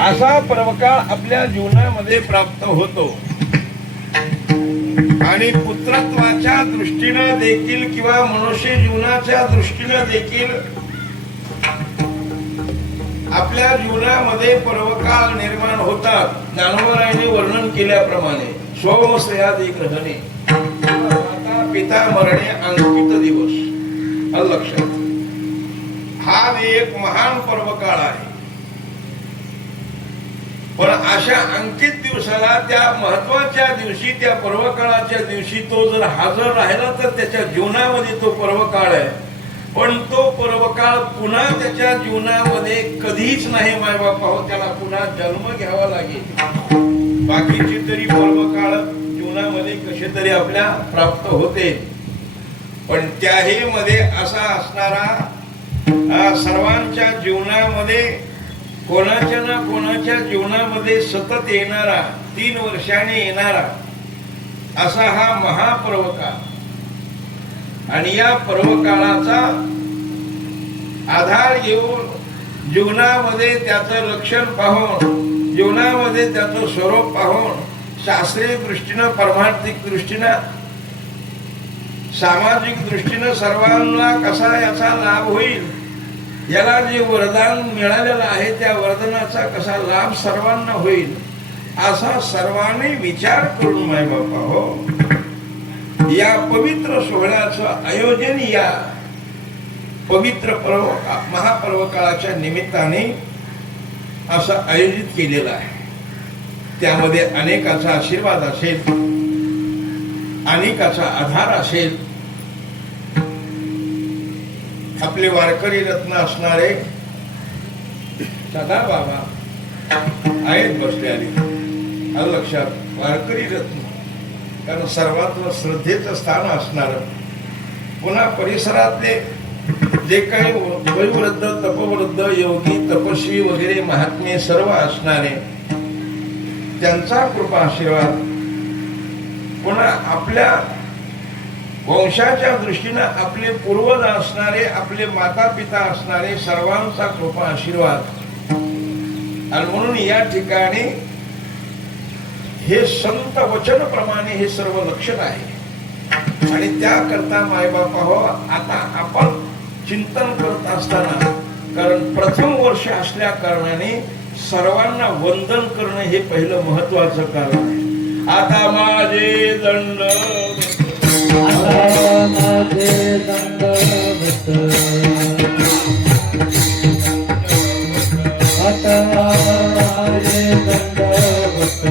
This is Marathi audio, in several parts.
असा पर्वकाळ आपल्या जीवनामध्ये प्राप्त होतो आणि पुत्रत्वाच्या दृष्टीनं देखील किंवा मनुष्य जीवनाच्या दृष्टीनं देखील आपल्या जीवनामध्ये पर्वकाळ निर्माण होतात. ज्ञानोबरायांनी वर्णन केल्याप्रमाणे सोमश्रेयादी ग्रहणे, माता पिता मरणे, अंकित दिवस. लक्षात, हा एक महान पर्वकाळ आहे. पण अशा अंकित दिवसाला, त्या महत्वाच्या दिवशी, त्या पर्वकाळाच्या दिवशी तो जर हजर राहिला तर त्याच्या जीवनामध्ये तो पर्वकाळ आहे. पण तो पर्वकाळ पुन्हा त्याच्या जीवनामध्ये कधीच नाही मायबापा हो, त्याला पुन्हा जन्म घ्यावा लागेल. बाकीची तरी पर्वकाळ जीवनामध्ये कसे तरी आपल्या प्राप्त होते, पण त्याही मध्ये असा असणारा सर्वांच्या जीवनामध्ये कोणाच्या ना कोणाच्या जीवनामध्ये सतत येणारा, 3 वर्षांनी येणारा असा हा महापर्वकाळ. आणि या पर्वकाळाचा आधार घेऊन जीवनामध्ये त्याचं लक्षण पाहून, जीवनामध्ये त्याचं स्वरूप पाहून, शास्त्रीय दृष्टीनं, परमार्थिक दृष्टीनं, सामाजिक दृष्टीनं सर्वांना कसा याचा लाभ होईल, याला जे वरदान मिळालेलं आहे त्या वरदानाचा कसा लाभ सर्वांना होईल, असा सर्वांनी विचार करून मायबापा हो या पवित्र सोहळ्याचं आयोजन या पवित्र महापर्वकाळाच्या निमित्ताने असं आयोजित केलेलं आहे. त्यामध्ये अनेकाचा आशीर्वाद असेल, अनेकाचा आधार असेल. आपले वारकरी रत्न असणारे सदा बाबा आहेत बसलेले. लक्षात, वारकरी रत्न, कारण सर्वात श्रद्धेचं स्थान असणार. पुन्हा परिसरातले जे काही वयोवृद्ध, तपवृद्ध, योगी, तपस्वी वगैरे महात्मे सर्व असणारे, त्यांचा कृपा आशीर्वाद. पुन्हा आपल्या वंशाच्या दृष्टीनं आपले पूर्वज असणारे, आपले माता पिता असणारे सर्वांचा कृपा आशीर्वाद. आणि म्हणून या ठिकाणी हे संत वचन प्रमाणे हे सर्व लक्षण आहे. आणि त्याकरता मायबापा हो आता आपण चिंतन करत असताना, कारण प्रथम वर्ष असल्या कारणाने सर्वांना वंदन करणं हे पहिलं महत्वाचं कारण आहे. आता माझे दंड, आता माझे दंडवत, आता माझे दंडवत,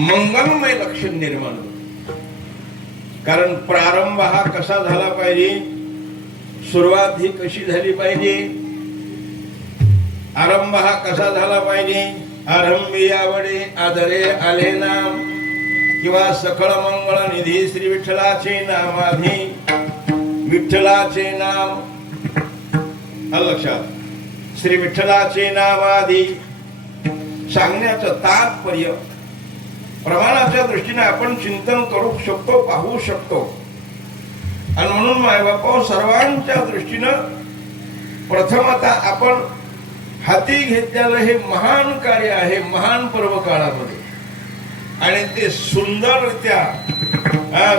मंगलमय लक्षण निर्माण होतं. कारण प्रारंभ हा कसा झाला पाहिजे, सुरुवात ही कशी झाली पाहिजे, आरंभ हा कसा झाला पाहिजे. आरंभी आवडे आदरे आले नाम, किंवा सकळ मंगळ निधी श्री विठ्ठलाचे नामाधी, विठ्ठलाचे नाम. लक्षात, श्री विठ्ठलाचे नामाधी सांगण्याचं तात्पर्य प्रमाणाच्या दृष्टीने आपण चिंतन करू शकतो, पाहू शकतो. आणि म्हणून मायबापा सर्वांच्या दृष्टीनं प्रथम आता आपण हाती घेतलेलं हे महान कार्य आहे महान पर्व काळामध्ये, आणि ते सुंदररित्या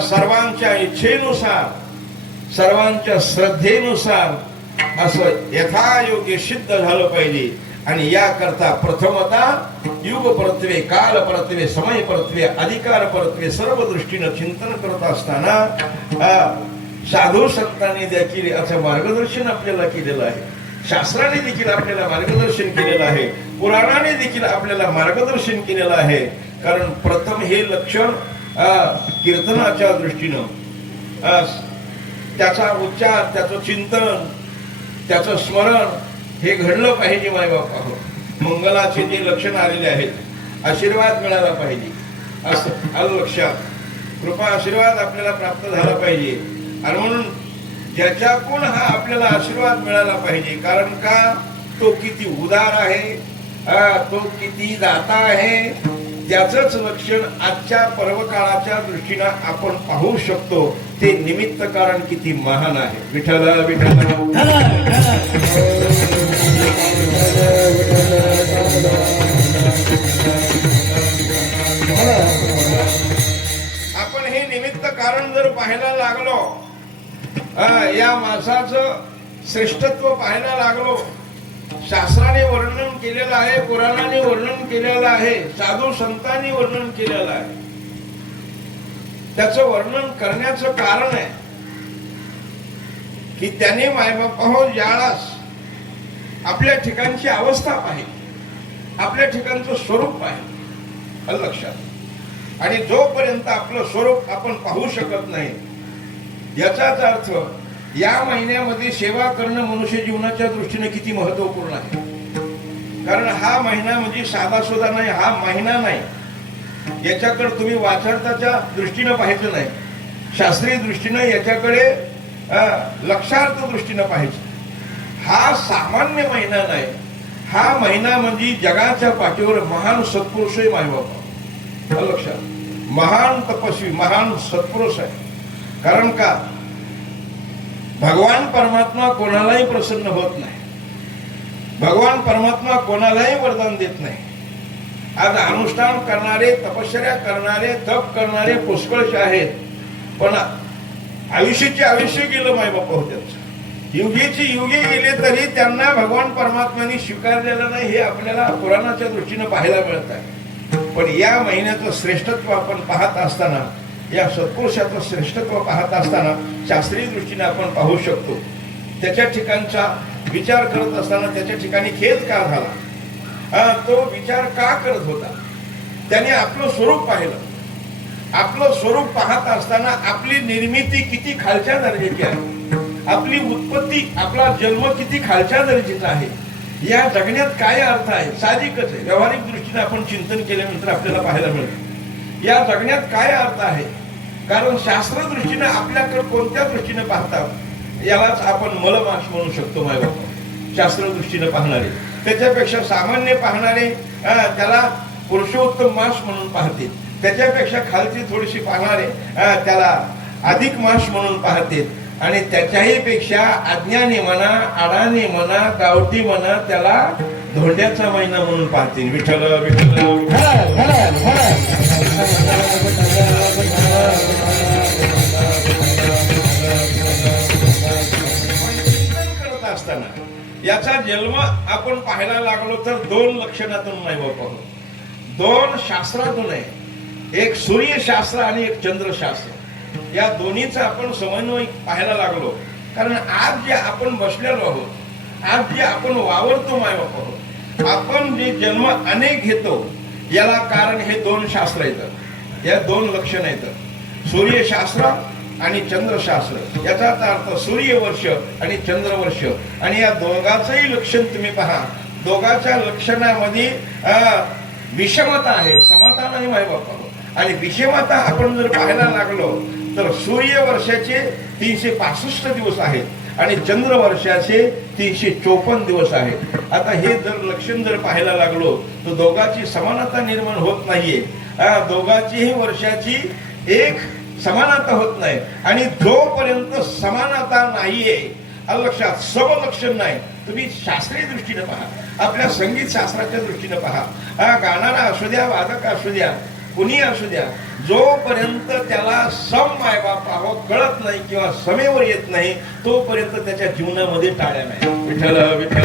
सर्वांच्या इच्छेनुसार सर्वांच्या श्रद्धेनुसार असं यथायोग्य सिद्ध झालं पाहिजे. आणि याकरता प्रथमतः युग परत्वे, काल परत्वे, समय परत्वे, अधिकार परत्वे सर्व दृष्टीनं चिंतन करत असताना साधू संतांनी देखील असं मार्गदर्शन आपल्याला केलेलं आहे. शास्त्राने देखील आपल्याला मार्गदर्शन केलेलं आहे. पुराणाने देखील आपल्याला मार्गदर्शन केलेलं आहे. कारण प्रथम हे लक्षण कीर्तनाच्या दृष्टीनं त्याचा उच्चार, त्याचं चिंतन, त्याचं स्मरण हे घडलं पाहिजे. मायबाप आहो, मंगलाचे जे लक्षण आलेले आहेत, आशीर्वाद मिळाला पाहिजे असं आलं लक्षात. कृपा आशीर्वाद आपल्याला प्राप्त झाला पाहिजे. आणि म्हणून ज्याच्याकडून हा आपल्याला आशीर्वाद मिळाला पाहिजे, कारण का तो किती उदार आहे, तो किती दाता आहे, त्याचंच लक्षण आजच्या पर्वकाळाच्या दृष्टीनं आपण पाहू शकतो. ते निमित्त कारण किती महान आहे. विठ्ठल विठ्ठल आपण हे निमित्त कारण जर पाहायला लागलो, या मासाचं श्रेष्ठत्व पाहायला लागलो, शास्त्राने वर्णन केलेलं आहे, पुराणाने वर्णन केलेलं आहे, साधू संतांनी वर्णन केलेलं आहे. त्याचं वर्णन करण्याचं कारण आहे की त्याने मायबापाहो ज्यावेळेस आपल्या ठिकाणची अवस्था पाहिली, आपल्या ठिकाणचं स्वरूप पाहिलं लक्षात. आणि जोपर्यंत आपलं स्वरूप आपण पाहू शकत नाही, याचाच अर्थ या महिन्यामध्ये सेवा करणं मनुष्य जीवनाच्या दृष्टीने किती महत्वपूर्ण आहे. कारण हा महिना म्हणजे साधा सुद्धा नाही, हा महिना नाही. याच्याकडे तुम्ही वाचनाच्या दृष्टीनं पाहायचं नाही, शास्त्रीय दृष्टीनं याच्याकडे लक्षार्थ दृष्टीनं पाहायचं. हा सामान्य महिना नाही, हा महिना म्हणजे जगाच्या पाठीवर महान सत्पुरुष आहे मायबापा लक्षात. महान तपस्वी, महान सत्पुरुष आहे. कारण का भगवान परमात्मा कोणालाही प्रसन्न होत नाही, भगवान परमात्मा कोणालाही वरदान देत नाही. आज अनुष्ठान करणारे, तपश्चर्या करणारे, तप करणारे पुष्कळसे आहेत, पण आयुष्याचे आयुष्य गेलं मायबापा हो त्यांचं. युगेचे युगे गेले तरी त्यांना भगवान परमात्म्याने स्वीकारलेलं नाही, हे आपल्याला पुराणाच्या दृष्टीनं पाहायला मिळत आहे. पण या महिन्याचं श्रेष्ठत्व आपण पाहत असताना, या सत्पुरुषाचं श्रेष्ठत्व पाहत असताना शास्त्रीय दृष्टीने आपण पाहू शकतो. त्याच्या ठिकाणचा विचार करत असताना त्याच्या ठिकाणी खेद का झाला, तो विचार का करत होता, त्याने आपलं स्वरूप पाहिलं. आपलं स्वरूप पाहत असताना आपली निर्मिती किती खालच्या दर्जाची आहे, आपली उत्पत्ती, आपला जन्म किती खालच्या दर्जाचा आहे, या जगण्यात काय अर्थ आहे. साहजिकच आहे, व्यावहारिक दृष्टीने आपण चिंतन केल्यानंतर आपल्याला पाहायला मिळतं या जगण्यात काय अर्थ आहे. कारण शास्त्र दृष्टीने आपल्याकडे कोणत्या दृष्टीने पाहतात यालाच आपण मलमास म्हणू शकतो मायबापा. शास्त्र दृष्टीने पाहणारे, त्याच्यापेक्षा सामान्य पाहणारे त्याला पुरुषोत्तम मास म्हणून पाहतील, त्याच्यापेक्षा खालची थोडीशी पाहणारे त्याला अधिक मास म्हणून पाहतील, आणि त्याच्याही पेक्षा अज्ञानी म्हणा, अडाणी म्हणा, गावठी म्हणा त्याला धोंड्याचा महिना म्हणून पाहतील. विठ्ठल विठ्ठल करत असताना याचा जन्म आपण पाहायला लागलो तर दोन लक्षणातून नाही बाबा, दोन शास्त्रातून आहे. एक सूर्यशास्त्र आणि एक चंद्रशास्त्र, या दोन्हीचा आपण समन्वय पाहायला लागलो. कारण आज जे आपण बसलेलो आहोत, आज जे आपण वावरतो मायबाप आहोत, आपण जे जन्म अनेक घेतो याला कारण हे दोन शास्त्र येतात, या दोन लक्षण येतात, सूर्यशास्त्र आणि चंद्रशास्त्र. याचा अर्थ सूर्यवर्ष आणि चंद्रवर्ष, आणि या दोघांचंही लक्षण तुम्ही पहा. दोघांच्या लक्षणामध्ये विषमता आहे, समता नाही मायबाप. आणि विषमता आपण जर पाहायला लागलो तर सूर्य वर्षाचे 365 दिवस आहेत आणि चंद्र वर्षाचे 354 दिवस आहेत. आता हे जर लक्षण जर पाहायला लागलो तर दोघांची समानता निर्माण होत नाहीये, दोघांचीही वर्षाची एक समानता होत नाही. आणि जोपर्यंत समानता नाहीये, लक्षात समलक्षण नाही, तुम्ही शास्त्रीय दृष्टीने पहा. आपल्या संगीत शास्त्राच्या दृष्टीने पहा, हा गाणारा असू द्या, वादक असू द्या, कुणी असू द्या, जोपर्यंत त्याला सम मायबापावं कळत नाही किंवा समेवर येत नाही तोपर्यंत त्याच्या जीवनामध्ये टाळ्या नाही. विठ्ठल विठ्ठल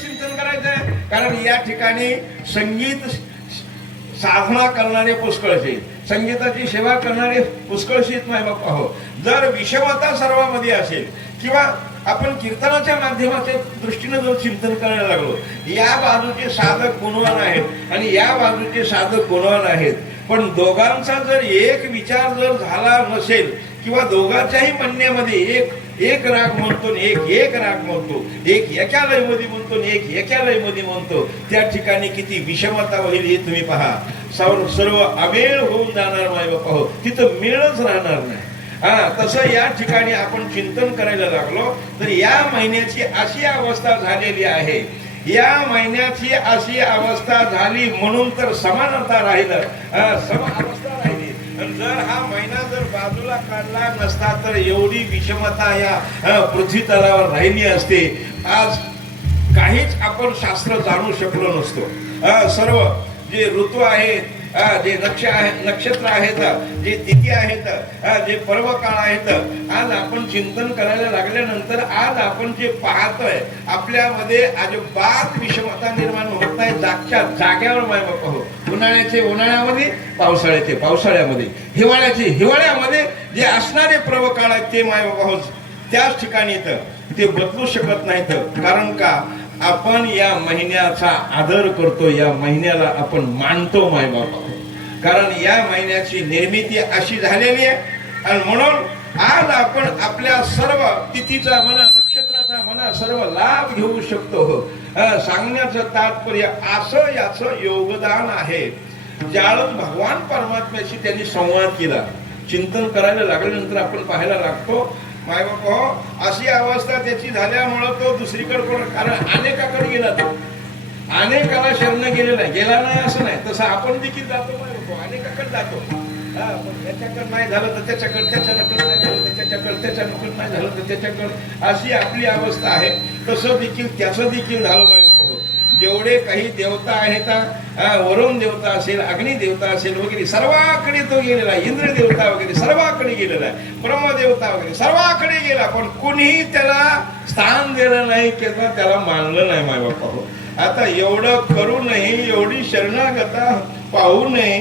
चिंतन करायचंय. कारण या ठिकाणी संगीत साधना करणारे पुष्कळशी, संगीताची सेवा करणारे पुष्कळशीत मायबाप आहो. जर विषमता सर्वांमध्ये असेल किंवा आपण कीर्तनाच्या माध्यमाच्या दृष्टीने जर चिंतन करायला लागलो, या बाजूचे साधक गुणवान आहेत आणि या बाजूचे साधक गुणवान आहेत, पण दोघांचा जर एक विचार जर झाला नसेल किंवा दोघांच्याही म्हणण्यामध्ये एक राग म्हणतो, एक राग म्हणतो, एक एका लयमध्ये म्हणतो, एक एका लयमध्ये म्हणतो, त्या ठिकाणी किती विषमता होईल हे तुम्ही पहा. सर्व अमेळ होऊन जाणार मायबाप आहो, तिथं मेळच राहणार नाही. तसं या ठिकाणी आपण चिंतन करायला लागलो तर या महिन्याची अशी अवस्था झालेली आहे, या महिन्याची अशी अवस्था झाली म्हणून तर समानता राहिलं, सम अवस्था राहिली. जर हा महिना जर बाजूला काढला नसता तर एवढी विषमता या पृथ्वी तलावर राहिली असते. आज काहीच आपण शास्त्र जाणू शकलो नसतो. सर्व जे ऋतू आहेत, जे नक्षत्र आहेत, जे तिथी आहेत, जे पर्व काळ आहेत, आज आपण चिंतन करायला लागल्यानंतर आज आपण जे पाहतोय आपल्यामध्ये अजिबात विषमता निर्माण होत नाही. जागच्या जाग्यावर मायबाप हो. उन्हाळ्याचे उन्हाळ्यामध्ये, पावसाळ्याचे पावसाळ्यामध्ये, हिवाळ्याचे हिवाळ्यामध्ये जे असणारे पर्व काळ आहेत ते मायबाप हो त्याच ठिकाणी ते बदलू शकत नाहीत. कारण का आपण या महिन्याचा आदर करतो, या महिन्याला आपण मानतो मायबाप. कारण या महिन्याची निर्मिती अशी झालेली आहे आणि म्हणून आज आपण आपल्या सर्व तिथीचा म्हणा, नक्षत्राचा म्हणा, सर्व लाभ घेऊ शकतो. सांगण्याचं तात्पर्य असं याचं योगदान आहे. ज्यावेळेस भगवान परमात्म्याशी त्यांनी संवाद केला, चिंतन करायला लागल्यानंतर आपण पाहायला लागतो मायबाप हो अशी अवस्था त्याची झाल्यामुळं तो दुसरीकडे कोण, कारण अनेकाकडे गेला, तो अनेकाला शरण गेला नाही असं नाही. तसं आपण देखील जातो मायबाप, अनेकाकडे जातो. पण याच्याकडे नाही झालं तर त्याच्याकडे, त्याच्याकडे नाही झालं तर त्याच्याकडे, त्याच्याकडे नाही झालं तर त्याच्याकडे, अशी आपली अवस्था आहे. तसं देखील त्याचं देखील झालं मायबाप. जेवढे काही देवता आहेत, वरुण देवता असेल, अग्नी देवता असेल वगैरे सर्वाकडे तो गेलेला आहे. इंद्र देवता वगैरे सर्वाकडे गेलेला आहे, ब्रह्मदेवता वगैरे सर्वाकडे गेला, पण कुणीही त्याला स्थान दिलं नाही किंवा त्याला मानलं नाही मायबापा हो. आता एवढं करूनही, एवढी शरणागता पाहू नये,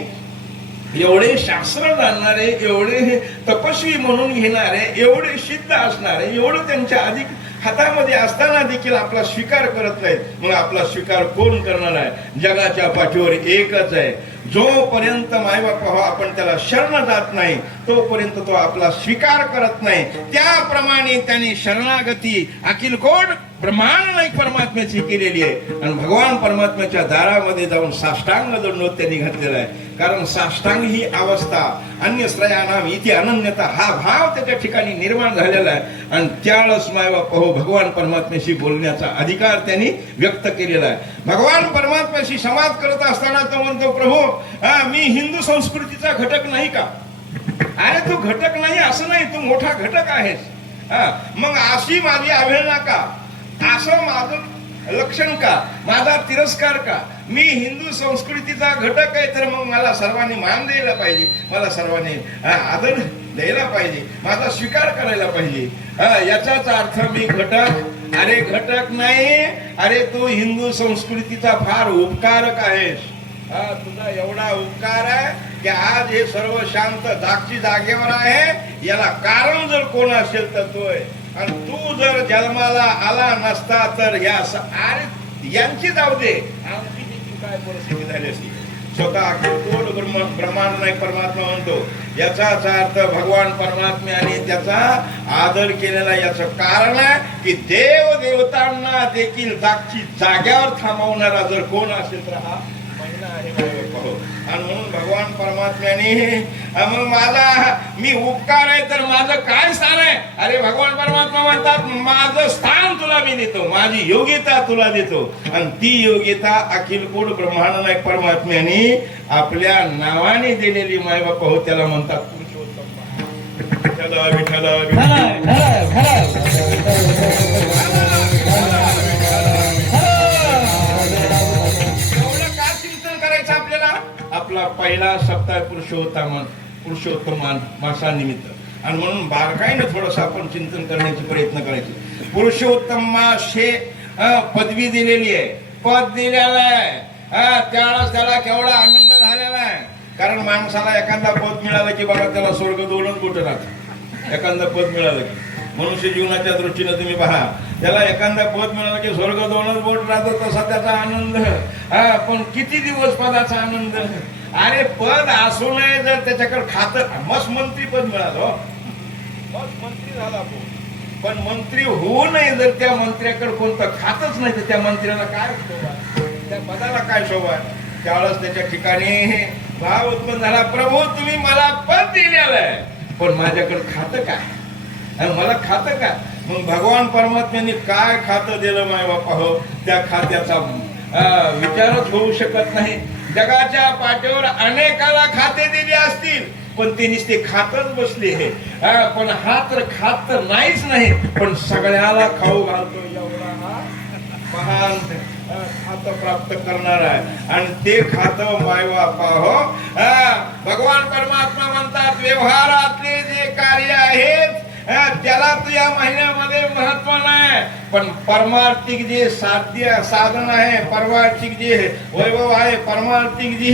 एवढे शास्त्र जाणणारे, एवढे तपस्वी म्हणून घेणारे, एवढे सिद्ध असणारे, एवढं त्यांच्या अधिक हातामध्ये असताना देखील आपला स्वीकार करत नाहीत. मग आपला स्वीकार कोण करणार आहे? जगाच्या पाठीवर एकच आहे. जोपर्यंत मायबाप आपण त्याला शरण जात नाही तोपर्यंत तो आपला स्वीकार करत नाही. त्याप्रमाणे त्यांनी शरणागती अखिल कोट ब्रह्मांड नाईक परमात्म्याची केलेली आहे आणि भगवान परमात्म्याच्या दारामध्ये जाऊन साष्टांग दंडवत त्यांनी घातलेला आहे. कारण साष्टांग ही अवस्था अन्य श्रेयानाम इथे अनन्यता हा भाव त्याच्या ठिकाणी निर्माण झालेला आहे आणि त्यावेळेस मायबाप हो भगवान परमात्म्याशी बोलण्याचा अधिकार त्यांनी व्यक्त केलेला आहे. भगवान परमात्म्याशी संवाद करत असताना तो म्हणतो, प्रभू मी हिंदू संस्कृतीचा घटक नाही का? अरे तू घटक नाही असं नाही, तू मोठा घटक आहेस. मग अशी माझी अवहेलना का? असं माझं लक्षण का? माझा तिरस्कार का? मी हिंदू संस्कृतीचा घटक आहे तर मग मला सर्वांनी मान द्यायला पाहिजे, मला सर्वांनी आदर द्यायला पाहिजे, माझा स्वीकार करायला पाहिजे. याचाच अर्थ मी घटक? अरे घटक नाही, अरे तू हिंदू संस्कृतीचा फार उपकारक आहेस. तुझा एवढा उपकार आहे की आज हे सर्व शांत जागची जागेवर आहे. याला कारण जर कोण असेल तर तो आहे. आणि तू जर जन्माला आला नसता तर या अरे यांची जाऊ दे, आमची देखील काय परिस्थिती झाली असती. स्वतः कोण ब्रह्मांड नाही परमात्मा म्हणतो. याचाच अर्थ भगवान परमात्म्याने त्याचा आदर केलेला. याचं कारण आहे की देव देवतांना देखील जागची जाग्यावर थांबवणारा जर कोण असेल तर हा महिना आहे. आणि म्हणून भगवान परमात्म्याने मग माझा मी उपकार आहे तर माझं काय स्थान आहे? अरे भगवान परमात्मा म्हणतात, माझं स्थान तुला मी देतो, माझी योग्यता तुला देतो. आणि ती योग्यता अखिल कोट ब्रह्मांड नायक परमात्म्याने आपल्या नावाने दिलेली मायबाप हो त्याला म्हणतात पुरुषोत्तम. विठ्ठल विठ्ठल विठ्ठल. एवढं का चिंतन करायचं आपल्याला? आपला पहिला सप्ताह पुरुषोत्तम मासानिमित्त, आणि म्हणून बारकाईनं थोडस आपण चिंतन करण्याचे प्रयत्न करायचे. पुरुषोत्तमाशे पदवी दिलेली आहे, पद दिलेलं आहे. त्यावेळेस त्याला केवढा आनंद झालेला आहे. कारण माणसाला एखादा पद मिळालं की बघा त्याला स्वर्ग दोनच बोट राहत. एखादा पद मिळालं की मनुष्य जीवनाच्या दृष्टीनं तुम्ही पहा, त्याला एखादा पद मिळालं की स्वर्ग दोनच बोट राहतो, तसा त्याचा आनंद. पण किती दिवस पदाचा आनंद. अरे पद असू नये जर त्याच्याकडे खातं, मस्त मंत्री पद मिळालं, मस्त मंत्री झाला पण मंत्री होऊ नये जर त्या मंत्र्याकडे कोणतं खातच नाही तर त्या मंत्र्याला काय शोभा, त्या पदाला काय शोभा. त्यावेळेस त्याच्या ठिकाणी भाव उत्पन्न झाला, प्रभू तुम्ही मला पद दिलेलं आहे पण माझ्याकडे खातं काय, मला खातं काय. मग भगवान परमात्म्याने काय खातं दिलं माय बापा हो, त्या खात्याचा विचारच होऊ शकत नाही. जगाच्या पाठीवर अनेकाला खाते दिले असतील पण ते नुसते खातच बसले हे. पण हा तर खात तर नाहीच नाही, पण सगळ्याला खाऊ घालतो एवढा हा महान खात प्राप्त करणार आहे. आणि ते खात माय बापा हो, भगवान परमात्मा म्हणतात व्यवहारातले जे कार्य आहेत त्याला तर या महिन्यामध्ये महत्व नाही, पण परमार्थिक जे साधन आहे, परमार्थिक जे वैभव आहे, परमार्थिक जी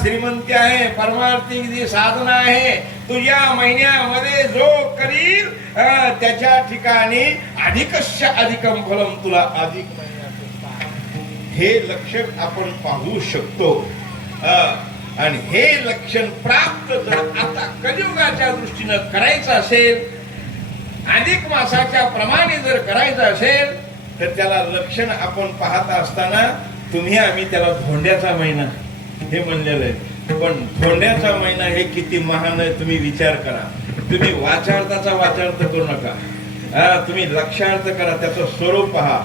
श्रीमंती आहे, परमार्थिक जी साधन आहे, तुझ्या महिन्यामध्ये जो करील त्याच्या ठिकाणी अधिकस्य अधिकम फलम, तुला अधिक हे लक्षण आपण पाहू शकतो. आणि हे लक्षण प्राप्त जर आता कलियुगाच्या दृष्टीनं करायचं असेल, अधिक मासाच्या प्रमाणे जर करायचं असेल तर त्याला लक्षण आपण पाहत असताना तुम्ही आम्ही त्याला धोंड्याचा महिना हे म्हणलेलं आहे. पण धोंड्याचा महिना हे किती महान आहे तुम्ही विचार करा. तुम्ही वाचार्थाचा वाचार्थ करू नका, तुम्ही लक्षार्थ करा, त्याचं स्वरूप पहा.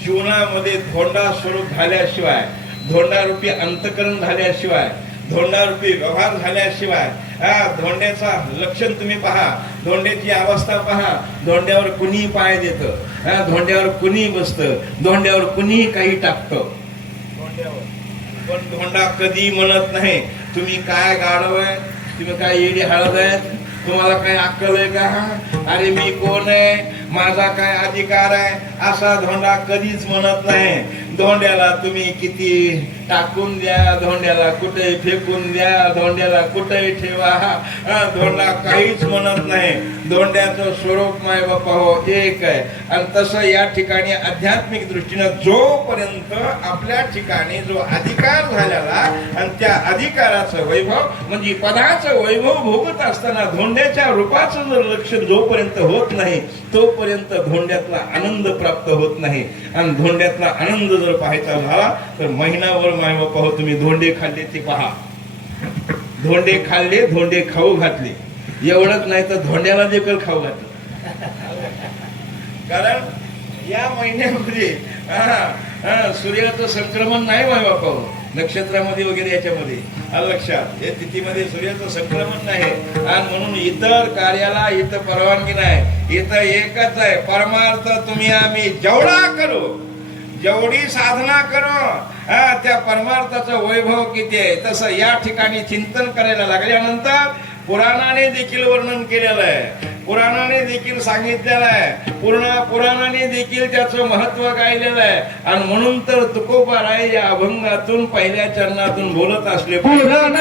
जीवनामध्ये धोंडा स्वरूप झाल्याशिवाय, धोंडा रूपी अंतकरण झाल्याशिवाय, धोंडा रूपी व्यवहार झाल्याशिवाय धोंड्याचा लक्षण तुम्ही पहा, धोंड्याची अवस्था पहा. धोंड्यावर कुणी पाय देतं, धोंड्यावर कुणी बसतं, धोंड्यावर कुणी काही टाकतं धोंड्यावर. पण धोंडा कधी म्हणत नाही तुम्ही काय गाढव आहे, तुम्ही काय येडी हळद आहेत, तुम्हाला काय अक्कल आहे का, अरे मी कोण आहे, माझा काय अधिकार आहे, असा धोंडा कधीच म्हणत नाही. धोंड्याला तुम्ही किती टाकून द्या, धोंड्याला कुठे फेकून द्या, धोंड्याला कुठे ठेवा, धोंडा काहीच म्हणत नाही. धोंड्याचं स्वरूप माय बापा हो एक आहे. आणि तसं या ठिकाणी आध्यात्मिक दृष्टीनं जोपर्यंत आपल्या ठिकाणी जो अधिकार झालेला आणि त्या अधिकाराचं वैभव म्हणजे पदाचं वैभव भोगत असताना धोंड्याच्या रूपाचं जर लक्ष जोपर्यंत होत नाही तोपर्यंत धोंड्यातला आनंद प्राप्त होत नाही. आणि धोंड्यातला आनंद जर पाहायचा झाला तर महिनाभर माय बापा हो तुम्ही धोंडे खाल्ले ते पहा. धोंडे खाल्ले, धोंडे खाऊ घातले, एवढंच नाही तर धोंड्याला देखील खाऊ घातलं. कारण या महिन्यामध्ये सूर्याचं संक्रमण नाही माय बापा हो, नक्षत्रामध्ये वगैरे याच्यामध्ये लक्षात या तिथीमध्ये सूर्याचं संक्रमण नाही. आणि म्हणून इतर कार्याला इथं परवानगी नाही. इथं एकच आहे परमार्थ, तुम्ही आम्ही जेवढा करू, जेवढी साधना करू त्या परमार्थाचं वैभव किती आहे तसं या ठिकाणी चिंतन करायला लागल्यानंतर पुराणाने देखील वर्णन केलेलं आहे, पुराणाने देखील सांगितलेलं आहे, पुराणाने देखील त्याचं महत्व गायलेलं आहे. आणि म्हणून तर तुकोबाराय या अभंगातून पहिल्या चरणातून बोलत असले पुराण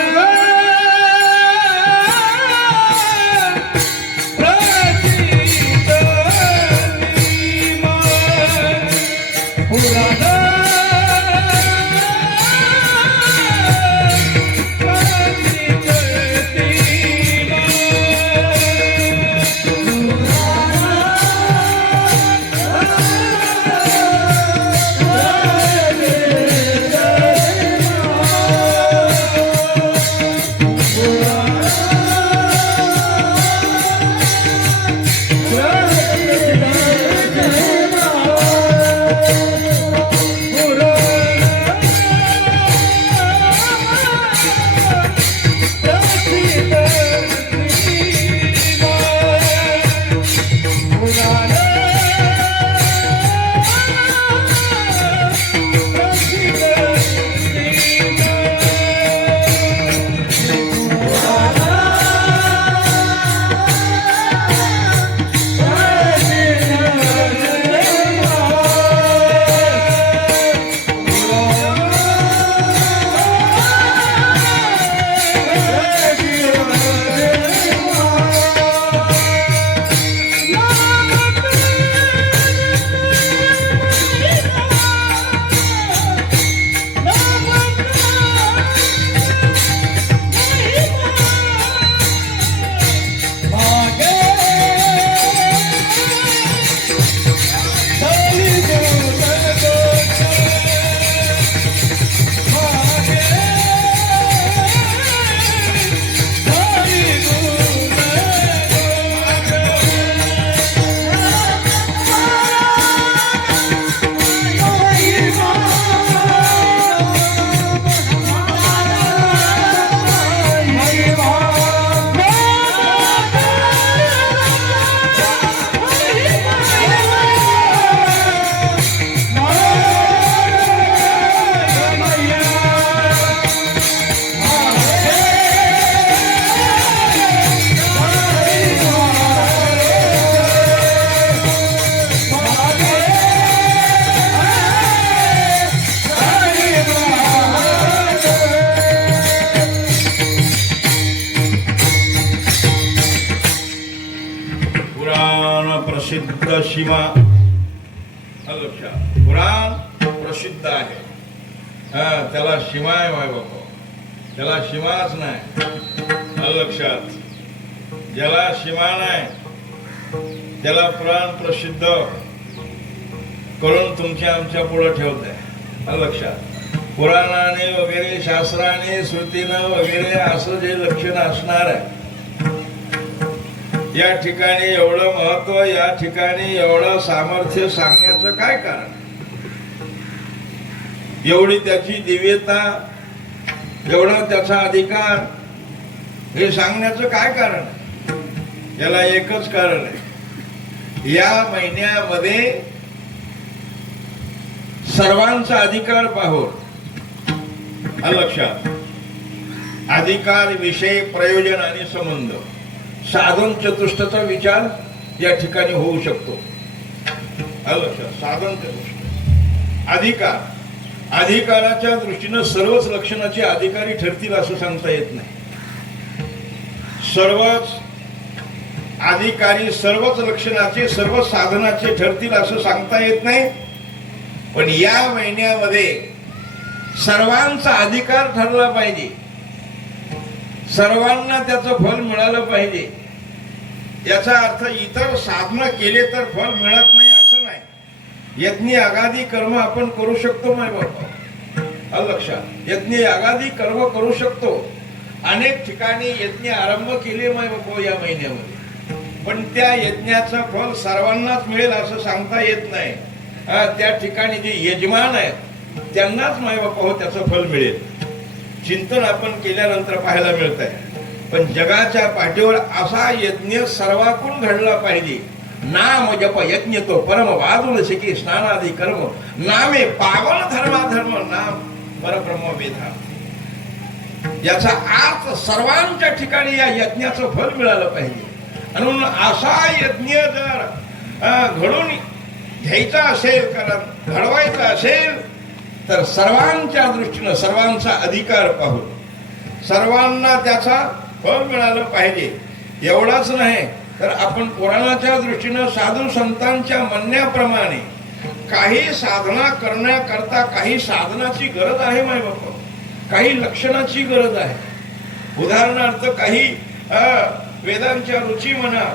सीमा. लक्षात. पुराण प्रसिद्ध आहे, त्याला सीमा आहे माय बाबा, त्याला सीमाच नाही. लक्षात. ज्याला सीमा नाही त्याला पुराण प्रसिद्ध करून तुमच्या आमच्या पुढे ठेवत आहे. लक्षात. पुराणाने वगैरे शास्त्राने श्रुतीनं वगैरे असं जे लक्षण असणार आहे, या ठिकाणी एवढं महत्व, या ठिकाणी एवढं सामर्थ्य सांगण्याचं काय कारण, एवढी त्याची दिव्यता, एवढा त्याचा अधिकार, हे सांगण्याचं काय कारण. याला एकच कारण आहे, या महिन्यामध्ये सर्वांचा अधिकार पाहून. लक्षात. अधिकार, विषय, प्रयोजन आणि संबंध, साधन चतुष्टयाचा विचार या ठिकाणी होऊ शकतो. लक्षात. साधन चतुष्ट. अधिकार, अधिकाराच्या दृष्टीनं सर्वच लक्षणाचे अधिकारी ठरतील असं सांगता येत नाही. सर्वच अधिकारी सर्वच लक्षणाचे, सर्व साधनाचे ठरतील असं सांगता येत नाही. पण या महिन्यामध्ये सर्वांचा अधिकार ठरला पाहिजे, सर्वांना त्याचं फल मिळालं पाहिजे. याचा अर्थ इतर साधना केले तर फल मिळत नाही असं नाही. यज्ञ आगादी कर्म आपण करू शकतो माय बाबा. लक्षात. यज्ञ आगादी कर्म करू शकतो. अनेक ठिकाणी यज्ञ आरंभ केले माय बाबा या महिन्यामध्ये, पण त्या यज्ञाचं फल सर्वांनाच मिळेल असं सांगता येत नाही. त्या ठिकाणी जे यजमान आहेत त्यांनाच माय बापा हो त्याचं फल मिळेल. चिंतन आपण केल्यानंतर पाहायला मिळत आहे. पण जगाच्या पाठीवर असा यज्ञ सर्वांकडून घडला पाहिजे. नाम जप यज्ञ तो परम वादुन शिकी स्नानादी कर्म, नामे पावन धर्माधर्म, नाम परब्रह्म वेदा. याचा अर्थ सर्वांच्या ठिकाणी या यज्ञाचं फल मिळालं पाहिजे. म्हणून असा यज्ञ जर घडून घ्यायचा असेल, कारण घडवायचा असेल, तर सर्वांच्या दृष्टीनं सर्वांचा अधिकार पाहून सर्वांना त्याचा फल मिळालं पाहिजे. एवढाच नाही तर आपण पुराणाच्या दृष्टीनं साधू संतांच्या म्हणण्याप्रमाणे काही साधना करण्याकरता काही साधनाची गरज आहे माय बापा, काही लक्षणाची गरज आहे. उदाहरणार्थ काही वेदांच्या रुची म्हणा,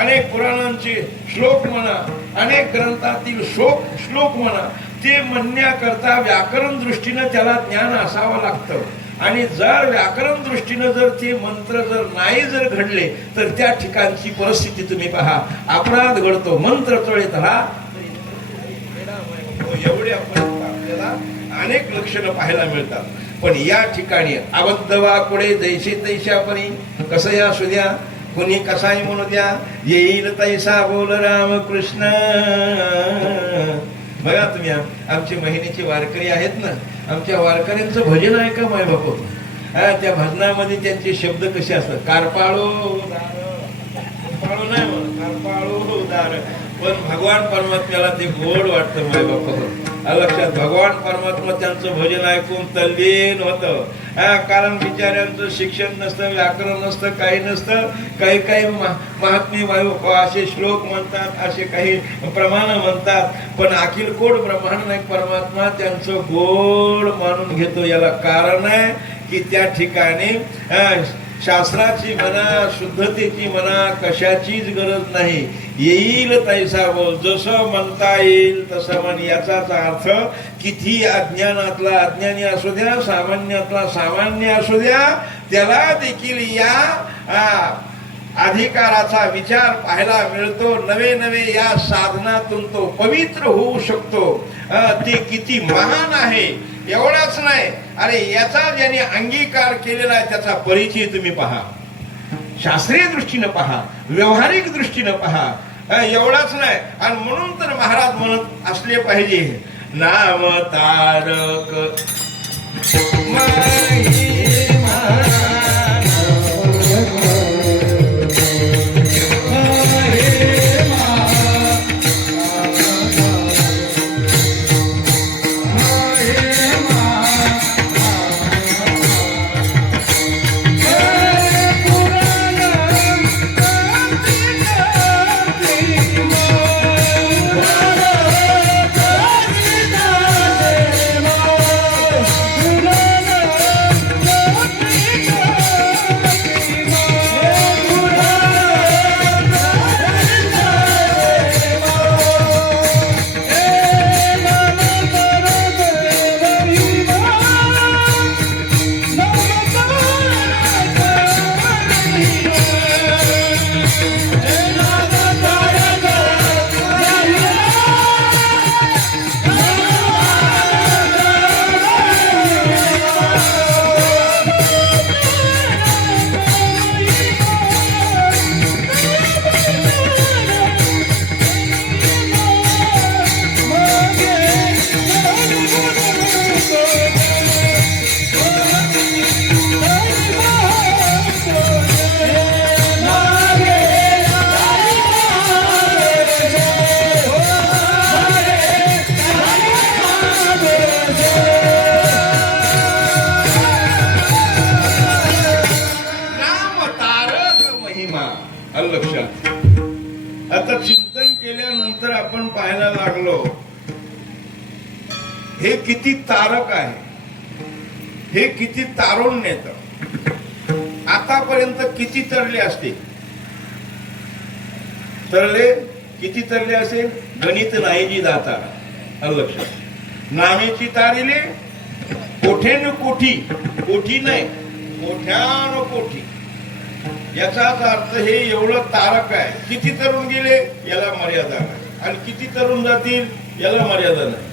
अनेक पुराणांचे श्लोक म्हणा, अनेक ग्रंथातील श्लोक म्हणा, ते म्हणण्याकरता व्याकरण दृष्टीनं त्याला ज्ञान असावं लागतं. आणि जर व्याकरण दृष्टीनं जर ते मंत्र जर नाही जर घडले तर त्या ठिकाणची परिस्थिती तुम्ही पहा. अपराध घडतो, मंत्र चळीत राहा. एवढे आपल्याला अनेक लक्षणं पाहायला मिळतात. पण या ठिकाणी अबद्ध वाकुडे जैसे तैशापरी, कसं या सुद्या कोणी कसाही म्हणू द्या, येईल तैसा बोल रामकृष्ण. बघा तुम्ही, आमचे महिन्याचे वारकरी आहेत ना, आमच्या वारकऱ्यांचं भजन आहे का माय बापू. त्या भजनामध्ये त्यांचे शब्द कसे असतात. कारपाळो नाही म्हणत, कारपाळो दार. पण भगवान परमात्म्याला ते गोड वाटतं माय बापू. लक्षात. भगवान परमात्मा त्यांचं भजन ऐकून तल्लीन होतं. कारण बिचाऱ्यांचं शिक्षण नसतं, व्याकरण नसतं, काही नसतं. काही काही महात्मे वायू असे श्लोक म्हणतात, असे काही प्रमाण म्हणतात, पण अखिल कोड ब्रह्मांड नाही परमात्मा त्यांचं गोड मानून घेतो. याला कारण आहे की त्या ठिकाणी शास्त्राची म्हणा, शुद्धतेची म्हणा, कशाचीच गरज नाही. येईल तैसा बोल, जसं म्हणता येईल तसं म्हण. याचाच अर्थ किती अज्ञानातला अज्ञानी असू द्या, सामान्यातला सामान्य असू द्या, त्याला देखील या अधिकाराचा विचार पाहायला मिळतो. नवे नवे या साधनातून तो पवित्र होऊ शकतो. ते किती महान आहे एवढाच नाही, अरे याचा ज्याने अंगीकार केलेला आहे त्याचा परिचय तुम्ही पहा. शास्त्रीय दृष्टीनं पहा, व्यवहारिक दृष्टीनं पहा. एवढाच नाही. आणि म्हणून तर महाराज म्हणत असले पाहिजे, नाम तारक हे किती तारक आहे, हे किती तारुण्य येतं. आतापर्यंत किती तरले असते, तरले किती तरले असेल, गणित नाही जी दाता लक्षात. नामेची तारिले कोठेन कोठी, कोठी नाही मोठ्यान कोठी. याचाच अर्थ हे एवढं तारक आहे. किती तरुण गेले याला मर्यादा नाही, आणि किती तरुण जातील याला मर्यादा नाही.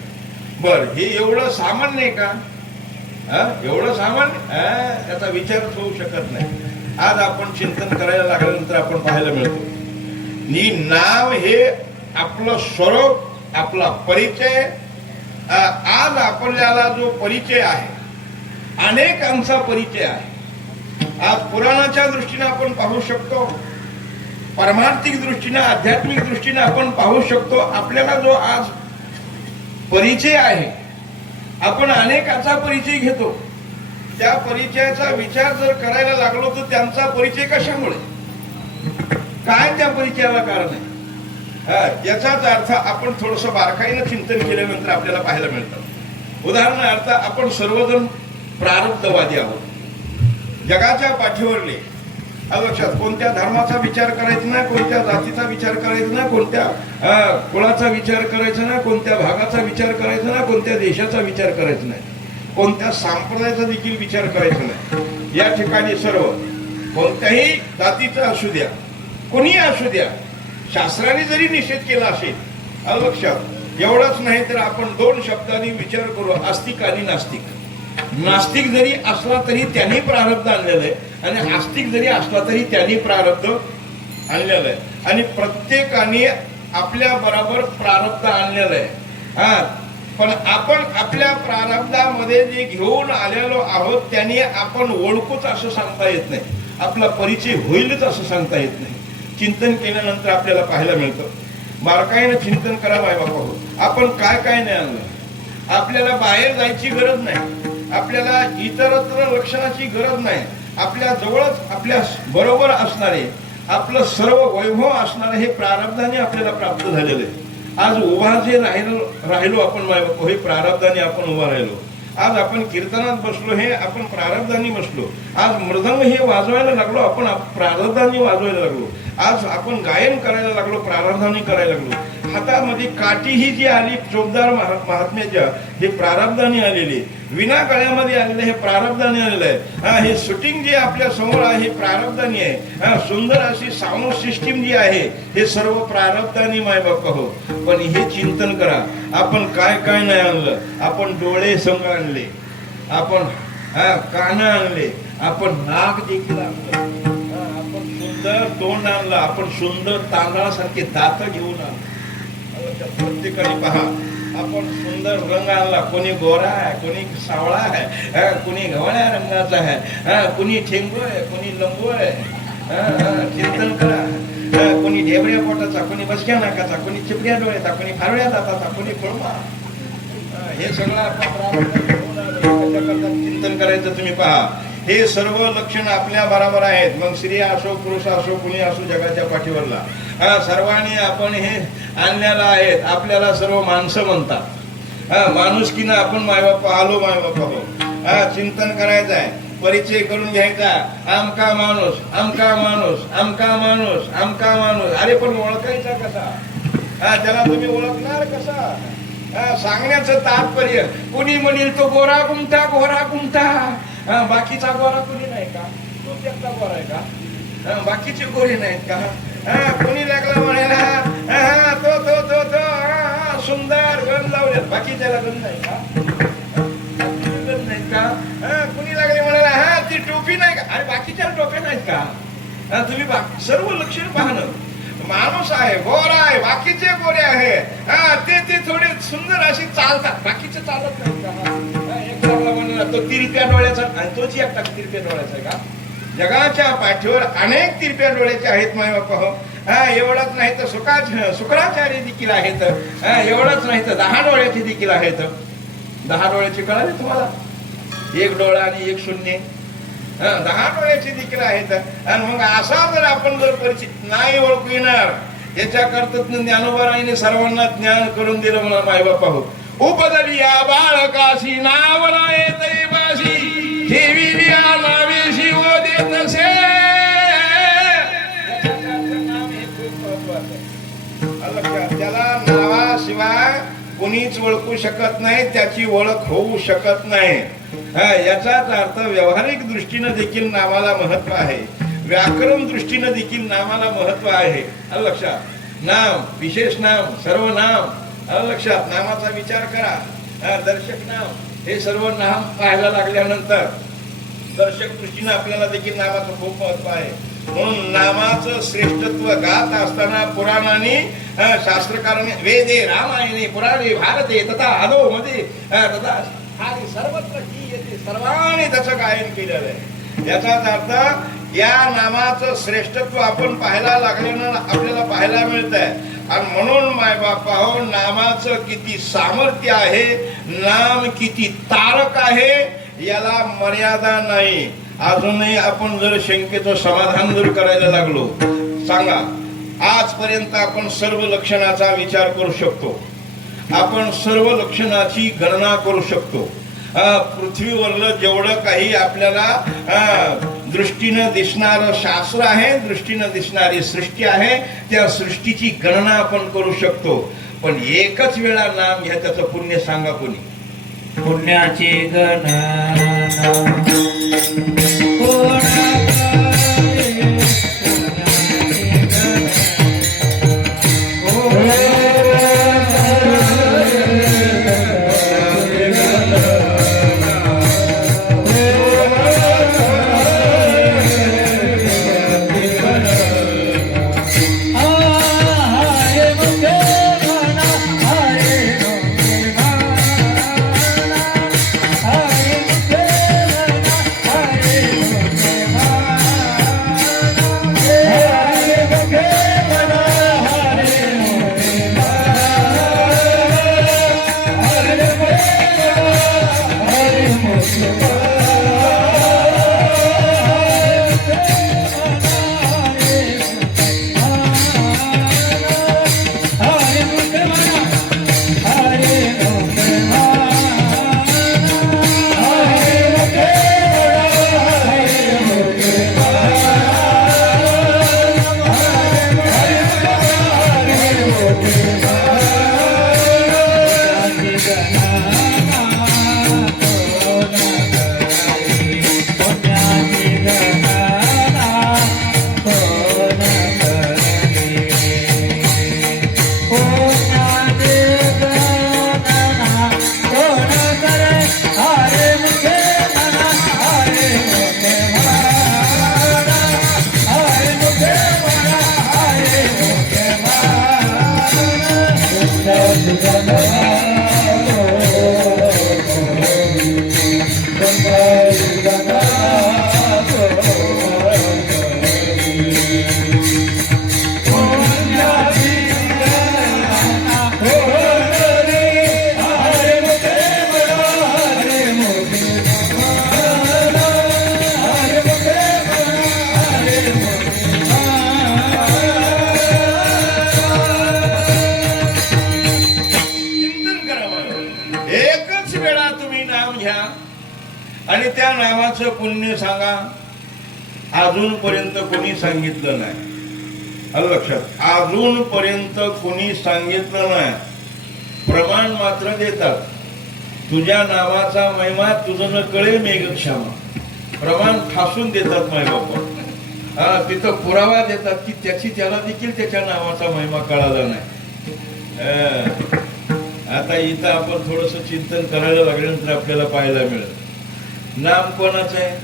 बर, हे एवढं सामान्य आहे का? एवढं सामान्य त्याचा विचारच होऊ शकत नाही. आज आपण चिंतन करायला लागल्यानंतर आपण पाहायला मिळतो नाव हे आपलं स्वरूप, आपला परिचय. आज आपल्याला जो परिचय आहे, अनेकांचा परिचय आहे. आज पुराणाच्या दृष्टीने आपण पाहू शकतो, परमार्थिक दृष्टीने, आध्यात्मिक दृष्टीने आपण पाहू शकतो. आपल्याला जो आज परिचय आहे, आपण अनेकाचा परिचय घेतो. त्या परिचयाचा विचार जर करायला लागलो तर त्यांचा परिचय कशामुळे, काय त्या परिचयाला कारण आहे, याचाच अर्थ आपण थोडस बारकाईनं चिंतन केल्यानंतर आपल्याला पाहायला मिळतं. उदाहरणार्थ, आपण सर्वजण प्रारब्धवादी आहोत. जगाच्या पाठीवरले लक्षात कोणत्या धर्माचा विचार करायचा नाही, कोणत्या जातीचा विचार करायचा नाही, कोणत्या कुळाचा विचार करायचा नाही, कोणत्या भागाचा विचार करायचा नाही, कोणत्या देशाचा विचार करायचा नाही, कोणत्या संप्रदायाचा देखील विचार करायचा नाही. या ठिकाणी सर्व कोणत्याही जातीचा असू द्या, कोणी असू द्या, शास्त्राने जरी निषेध केला असेल लक्षात. एवढंच नाही तर आपण दोन शब्दांनी विचार करू, आस्तिक आणि नास्तिक. नास्तिक जरी असला तरी त्यांनी प्रारब्ध आणलेलं आहे, आणि आस्तिक जरी असला तरी त्यांनी प्रारब्ध आणलेलं आहे. आणि प्रत्येकाने आपल्या बरोबर प्रारब्ध आणलेलं आहे. पण आपण आपल्या प्रारब्धामध्ये जे घेऊन आलेलो आहोत त्यांनी आपण ओळखूच असं सांगता येत नाही, आपला परिचय होईलच असं सांगता येत नाही. चिंतन केल्यानंतर आपल्याला पाहायला मिळतं. बारकाईनं चिंतन करा माय बापा हो, आपण काय काय नाही आणलं. आपल्याला बाहेर जायची गरज नाही, आपल्याला इतरत्र लक्षणाची गरज नाही. आपल्या जवळच आपल्या बरोबर असणारे, आपलं सर्व वैभव असणारे हे प्रारब्धाने आपल्याला प्राप्त झालेलं आहे. आज उभा जे राहिलो आपण माय बापा, हे प्रारब्धाने आपण उभा राहिलो. आज आपण कीर्तनात बसलो, हे आपण प्रारब्धाने बसलो. आज मृदंग हे वाजवायला लागलो, आपण प्रारब्धाने वाजवायला लागलो. आज आपण गायन करायला लागलो, प्रारब्धाने करायला लागलो. हातामध्ये काठी ही जी आली चोपदार महात्म्याच्या, हे प्रारब्धाने आलेली. विना गळ्यामध्ये आलेलं हे प्रारब्धाने आलेलं आहे. हे शूटिंग जे आपल्या समोर आहे हे प्रारब्धाने आहे. सुंदर अशी साऊंड सिस्टीम जी आहे हे सर्व प्रारब्धाने माय बाप्पा हो. पण हे चिंतन करा, आपण काय काय नाही आणलं. आपण डोळे संग आणले, आपण कान आणले, आपण नाक देखील आणलं, आपण सुंदर तोंड आणलं, आपण सुंदर तांदळासारखे दात घेऊन आलो. प्रत्येकाने पहा, आपण सुंदर रंग आणला. कोणी गोरा आहे, कोणी सावळा आहे, कोणी गव्हाळ्या रंगाचा आहे, कोणी ठेंगू आहे, कोणी लंबू आहे. चिंतन करा. कोणी ढेबऱ्या पोटाचा, कोणी बसक्या नाकाचा, कोणी चिपड्या डोळ्याचा, कोणी फारव्या दाताचा, कोणी खोळमा. हे सगळं आपण चिंतन करायचं. तुम्ही पहा, हे सर्व लक्षण आपल्या बरोबर आहेत. मग स्त्री असो, पुरुष असो, कुणी असो, जगाच्या पाठीवरला सर्वांनी आपण हे आणलेलं आहेत. आपल्याला सर्व माणसं म्हणतात. माणुसकीनं आपण मायबापा आलो मायबापा हो. चिंतन करायचं आहे, परिचय करून घ्यायचा. आमका माणूस, आमका माणूस, आमका माणूस, आमका माणूस. अरे पण ओळखायचा कसा? त्याला तुम्ही ओळखणार कसा? सांगण्याचं तात्पर्य, कुणी म्हणेल तो गोरा गुमता, गोरा गुमता. बाकीचा गोरा कुणी नाही का? तोच एकटा गोरा आहे का? बाकीचे गोरे नाहीत का? कुणी लागला म्हणायला तो तो तो तो सुंदर गण लावले, बाकीच्याला गण नाही का? गण नाहीत का? कुणी लागले म्हणायला ती टोपी नाही का? अरे बाकीच्या टोप्या नाहीत का? तुम्ही सर्व लक्षण पाहणं. माणूस आहे, गोरा आहे, बाकीचे गोरे आहे. ते थोडे सुंदर अशी चालतात, बाकीचे चालत नाहीत का? एक लागला म्हणाला तो तिरप्या डोळ्याचा, आणि तोच एकटा तिरप्या डोळ्याचा आहे का? जगाच्या पाठीवर अनेक तिरप्या डोळ्याचे आहेत माय बापा हो. एवढंच नाही तर शुक्राचार्य देखील आहेत. एवढंच नाही तर 10 डोळ्याचे देखील आहेत. 10 डोळ्याचे कळाले तुम्हाला? एक डोळा आणि एक शून्य, 10 डोळ्याचे देखील आहेत. आणि मग असा जर आपण जर परिचित नाही ओळखू येणार, याच्याकरता ज्ञानोबाराईने सर्वांना ज्ञान करून दिलं म्हणा मायबापा हो. उपदरी या बाळकाशी नावला येते बाशी ठेवी या नावेशी व देतसे. त्याला नावाशिवाय कोणीच ओळखू शकत नाही, त्याची ओळख होऊ शकत नाही. याचाच अर्थ व्यावहारिक दृष्टीनं देखील नावाला महत्व आहे, व्याकरण दृष्टीनं देखील नावाला महत्व आहे. आलं लक्षात? नाम, विशेष नाम, सर्वनाम. आलं लक्षात? नामाचा विचार करा. दर्शक नाम, हे सर्व नाम पाहायला लागल्यानंतर दर्शक दृष्टीनं आपल्याला देखील नामाचं खूप महत्व आहे. म्हणून नामाचं श्रेष्ठत्व गात असताना पुराणांनी, शास्त्रकारांनी, वेदे, रामायणे, पुराणे, भारते तथा आदो मध्ये तथा सर्वत्र की येते सर्वांनी त्याचं गायन केलेलं आहे. याचाच अर्थ या नामाचं श्रेष्ठत्व आपण पाहायला लागल्यानं आपल्याला पाहायला मिळत आहे. आणि म्हणून मायबापा हो, नामाचं किती सामर्थ्य आहे, नाम किती तारक आहे, याला मर्यादा नाही. अजूनही आपण जर शंकेचं समाधान जर करायला लागलो, सांगा आजपर्यंत आपण सर्व लक्षणाचा विचार करू शकतो, आपण सर्व लक्षणाची गणना करू शकतो. पृथ्वीवरलं जेवढं काही आपल्याला दृष्टीनं दिसणारं शास्त्र आहे, दृष्टीनं दिसणारी सृष्टी आहे, त्या सृष्टीची गणना आपण करू शकतो. पण एकच वेळा नाम घ्या, त्याचं पुण्य सांगा कोणी. पुण्याची गणना आणि त्या नामाचं पुण्य सांगा. अजूनपर्यंत कोणी सांगितलं नाही. आलं लक्षात? अजूनपर्यंत कोणी सांगितलं नाही. प्रमाण मात्र देतात. तुझ्या नावाचा महिमा तुझं न कळे मेघक्षामा, प्रमाण ठासून देतात माय बाबा. तिथं पुरावा देतात की त्याला देखील त्याच्या नावाचा महिमा कळाला नाही. आता इथं आपण थोडस चिंतन करायला लागल्यानंतर आपल्याला पाहायला मिळेल. नाम कोणाचं आहे?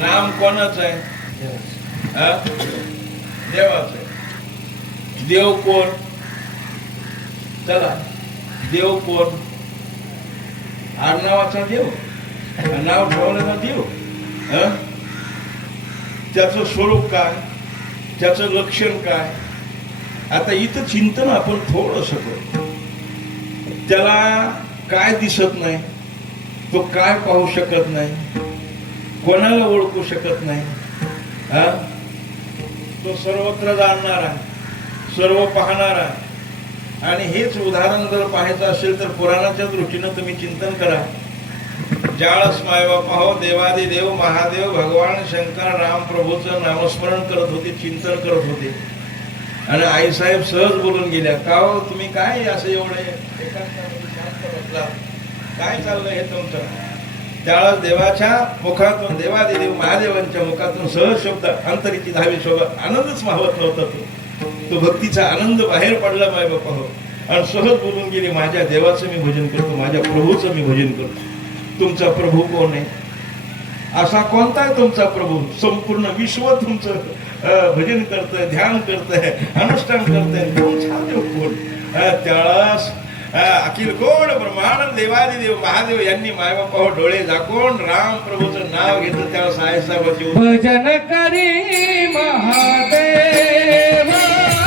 नाम कोणाचं आहे? देवाचं आहे. देव कोण? चला, देव कोण? आडनावाचा देव, नाव ठेवण्याचा देव. त्याचं स्वरूप काय, त्याचं लक्षण काय? आता इथं चिंतन आपण थोडंसं करू. त्याला काय दिसत नाही, तो काय पाहू शकत नाही, कोणाला ओळखू शकत नाही. तो सर्वत्र जाणणारा, सर्व पाहणारा. आणि हेच उदाहरण जर पाहायचं असेल तर पुराणाच्या दृष्टीनं तुम्ही चिंतन करा. ज्यावेळेस मायबापा हो देवादिदेव महादेव भगवान शंकर राम प्रभूचं नामस्मरण करत होते, चिंतन करत होते, आणि आईसाहेब सहज बोलून गेल्या, का हो तुम्ही काय असं एवढे एकांतामध्ये शांत बसला, काय चाललंय हे तुमचं? त्यावेळेस देवाच्या मुखातून देवादिदेव महादेवांच्या मुखातून सहज शब्द अंतरीची धावी सोबत आनंदच मावत नव्हता. तो भक्तीचा आनंद बाहेर पडला मायबापा हो, आणि सहज बोलून गेली, माझ्या देवाचं मी भजन करतो, माझ्या प्रभूचं मी भजन करतो. तुमचा प्रभू कोण आहे? असा कोणता आहे तुमचा प्रभू? संपूर्ण विश्व तुमचं भजन करतंय, ध्यान करतंय, अनुष्ठान करतंय, तुमचा देव कोण? त्यावेळेस अखिल कोण ब्रह्मांड देवादिदेव महादेव यांनी मायबापा डोळे झाकून राम प्रभूचं नाव घेतलं. त्यावेळेस आईसाहेबांची भजन करी महादेव, भजन करी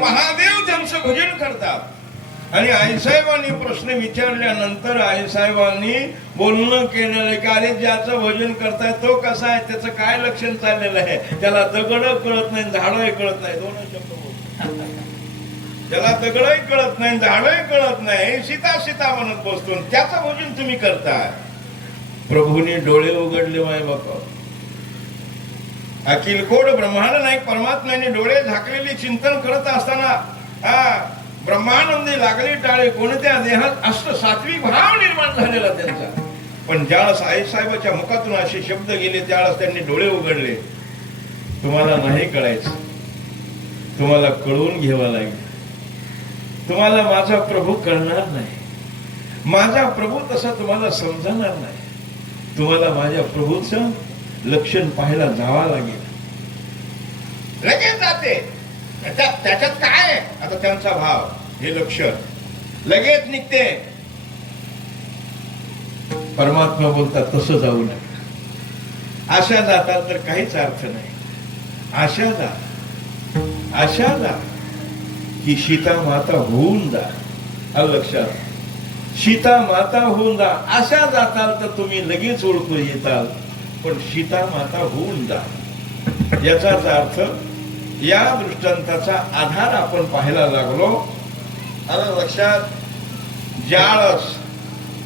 महादेव, आणि आईसाहेबांनी प्रश्न विचारल्यानंतर आईसाहेबांनी बोलणं केलेलं की अरे ज्याचं भजन करताय तो कसा आहे, त्याचं काय लक्षण चाललेलं आहे? त्याला दगड कळत नाही, झाडही कळत नाही. दोन शब्द बोल. त्याला दगडही कळत नाही, झाडही कळत नाही, सीता सीता म्हणत बसतो, त्याचं भजन तुम्ही करताय. प्रभूने डोळे उघडले माय बापा. अखिल कोड ब्रह्मांड नाही परमात्म्याने डोळे झाकलेले चिंतन करत असताना ब्रह्मानंदी लागले टाळे, कोणत्या देहात अष्ट सात्विक भाव निर्माण झालेला त्यांचा. पण ज्यावेळेस आईसाहेबाच्या मुखातून असे शब्द गेले त्यावेळेस त्यांनी डोळे उघडले. तुम्हाला नाही कळायचं, तुम्हाला कळवून घ्यावं लागेल. तुम्हाला माझा प्रभू कळणार नाही, माझा प्रभू तसा तुम्हाला समजणार नाही. तुम्हाला माझ्या प्रभूचं लक्षण पाहायला जावा लागेल. लगेच जाते त्याच्यात काय आहे आता त्यांचा भाव, हे लक्ष लगेच निघते. परमात्मा बोलतात तसं जाऊ नका, अशा जातात तर काहीच अर्थ नाही. अशा जा की सीता माता होऊन जा. लक्षात, सीता माता होऊन जा. अशा जाताल तर तुम्ही लगेच ओळखू येताल, पण सीता माता होऊन जा. याचाच अर्थ या दृष्टांताचा आधार आपण पाहायला लागलो. आलं लक्षात? ज्याळस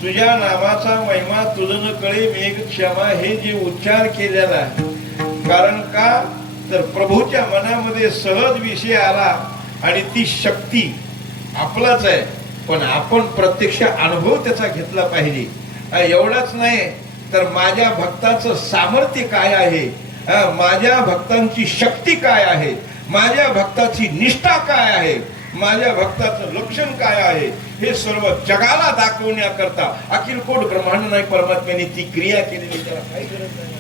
तुझ्या नामाचा महिमा तुझं न कळे मेघ क्षमा, हे जे उच्चार केलेला आहे, कारण का तर प्रभूच्या मनामध्ये सहज विषय आला आणि ती शक्ती आपलाच आहे, पण आपण प्रत्यक्ष अनुभव त्याचा घेतला पाहिजे. एवढंच नाही तर माझ्या भक्ताचं सामर्थ्य काय आहे, माझ्या भक्तांची शक्ती काय आहे, माझ्या भक्ताची निष्ठा काय आहे, माझ्या भक्ताचं लक्षण काय आहे, हे सर्व जगाला दाखवण्याकरता अखिल कोट ब्रह्मांड नाही परमात्म्याने ती क्रिया केलेली. त्याला काही गरज नाही.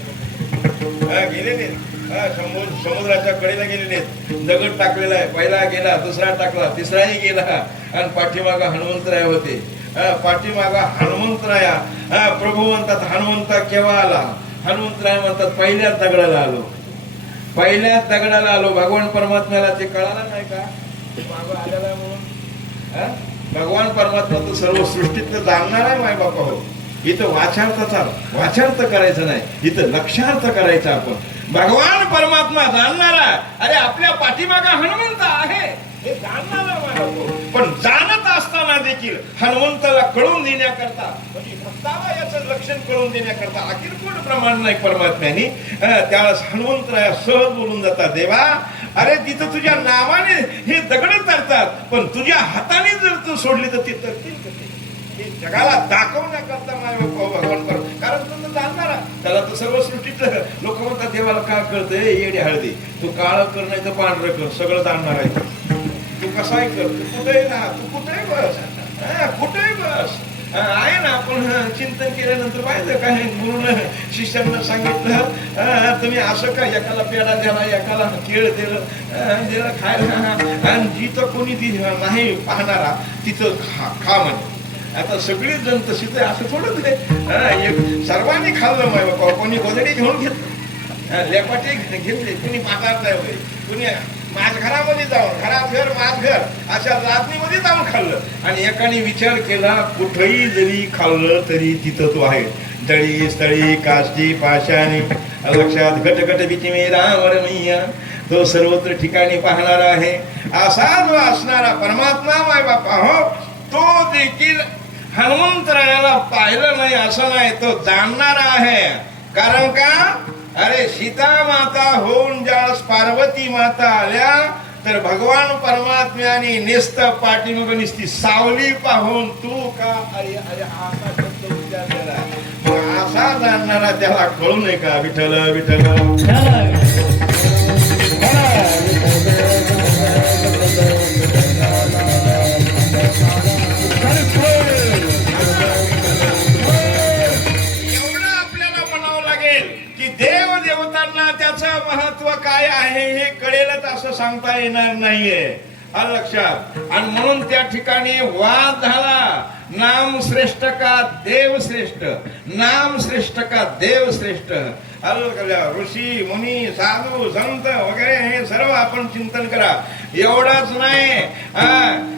गेलेले समुद्राच्या कडेला गेलेले, दगड टाकलेला आहे, पहिला गेला, दुसरा टाकला, तिसराही गेला, आणि पाठीमागा हनुमंतराय होते. पाठीमागा हनुमंतराया प्रभू म्हणतात हनुमंता केव्हा आला? हनुमंतराय म्हणतात पहिल्याच दगडाला आलो, पहिल्याच दगडाला आलो. भगवान परमात्म्याला ते कळालं नाही का मागं आलेला म्हणून? भगवान परमात्मा तर सर्व सृष्टीतलं जाणणार आहे माय बापा हो. इथं वाचार्थ करायचं नाही, इथं लक्षार्थ करायचं. आपण भगवान परमात्मा जाणणारा, अरे आपल्या पाठीमागा हनुमंत आहे हे जाणणारा माय बापा. पण जाणत असताना भक्तांना देखील हनुमंताला कळून देण्याकरता, म्हणजे भक्ताला याचं लक्षण कळून देण्याकरता अकिरकोळ प्रमाण नाही परमात्म्याने त्यावेळेस हनुमंतराया सहज बोलून जातात, देवा अरे तिथं तुझ्या नावाने हे दगड तरतात, पण तुझ्या हाताने जर तू सोडली तर ती तरतील कशी? हे जगाला दाखवण्याकरता भगवान करतो, कारण तो जाणणारा त्याला तर सर्व सृष्टीतलं लोक म्हणतात देवाला काय कळतंय येडे हळदी, तू काळ कर नाही तर पांढरं कर, सगळं जाणणार आहे. तू कसाही कर, तू कुठेही ना, तू कुठेही बस, कुठेही बस आहे ना. आपण चिंतन केल्यानंतर पाहिजे काय गुरुनं शिष्यांना सांगितलं तुम्ही असं का एकाला पेढा द्याला, एकाला केळ दिलं खायला, आणि जिथं कोणी नाही पाहणारा तिथं खा म्हणे. आता सगळीच जण तशीच आहे असं थोडंच आहे. सर्वांनी खाल्लं माय बाबा, कोणी गोदडी घेऊन घेतलं, लेपाटे घेतले, कुणी पाठात नाही होय, कुणी माझ घरामध्ये जाऊन घरात घर माझ घर अशा रात्रीमध्ये जाऊन खाल्लं. आणि एकाने विचार केला कुठेही जरी खाल्लं तरी तिथं तो आहे. दळी स्थळी काष्टी पाशाने लक्षात घट घट बिचिमे रामरमय्या, तो सर्वत्र ठिकाणी पाहणारा आहे. असा जो असणारा परमात्मा माय बापा हो, तो देखील हनुमंतरायाला पाहिलं नाही असं नाही, तो जाणणारा आहे. कारण का अरे सीता माता होऊन ज्यावेळेस पार्वती माता आल्या तर भगवान परमात्म्याने निस्त पाठीमागं निसती सावली पाहून तू का अरे अरे असा शब्द उच्चारलेला, असा जाणणारा त्याला कळू नये का विठ्ठल विठ्ठल. देव देवतांना त्याचं महत्व काय आहे हे कळेलच असं सांगता येणार नाहीये, आलं लक्षात. आणि म्हणून त्या ठिकाणी वाद झाला, नाम श्रेष्ठ का देव श्रेष्ठ, नाम श्रेष्ठ का देव श्रेष्ठ. आलं ऋषी मुनी साधू संत वगैरे हे सर्व आपण चिंतन करा. एवढंच नाही,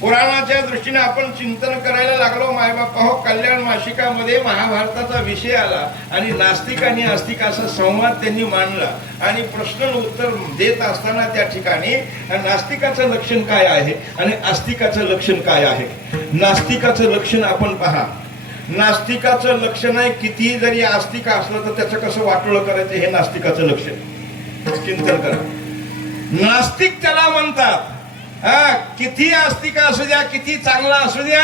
पुराणाच्या दृष्टीने आपण चिंतन करायला लागलो मायबापा हो. कल्याण मासिकामध्ये महाभारताचा विषय आला आणि नास्तिक आणि आस्तिक असा संवाद त्यांनी मांडला. आणि प्रश्न उत्तर देत असताना त्या ठिकाणी नास्तिकाचं लक्षण काय आहे आणि आस्तिकाचं लक्षण काय आहे. नास्तिकाचं लक्षण आपण पहा. नास्तिकाचं लक्षण आहे कितीही जरी आस्तिक असलं तर त्याचं कसं वाटोळं करायचं हे नास्तिकाचं लक्षण. चिंतन करा. नास्तिक त्याला म्हणतात किती आस्तिक असू द्या, किती चांगला असू द्या,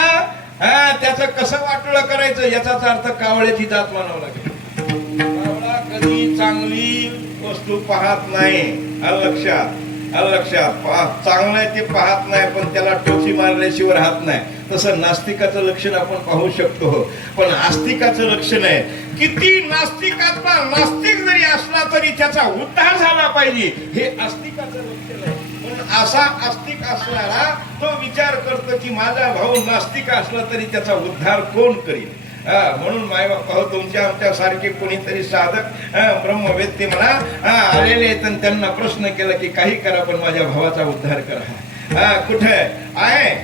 त्याचं कसं वाटोळं करायचं याचाच अर्थ कावळ्याची जात म्हणावं लागेल. कावळा कधी चांगली वस्तू पाहत नाही, लक्षात चांगलं ते पाहत नाही, पण त्याला टोची मारल्याशिवाय राहत नाही. तसं नास्तिकाचं लक्षण आपण पाहू शकतो. पण आस्तिकाचं लक्षण आहे किती नास्तिकातला नास्तिक जरी असला तरी त्याचा उद्धार झाला पाहिजे, हे आस्तिकाचं लक्षण आहे. असा आस्तिक असणारा तो विचार करतो की माझा भाऊ नास्तिक असला तरी त्याचा उद्धार कोण करील. म्हणून मायबापा तुमच्या आमच्या सारखे कोणीतरी साधक ब्रह्मवेत्ते म्हणा आलेले आहेत, त्यांना प्रश्न केला की काही करा पण माझ्या भावाचा उद्धार करा. कुठे आहे?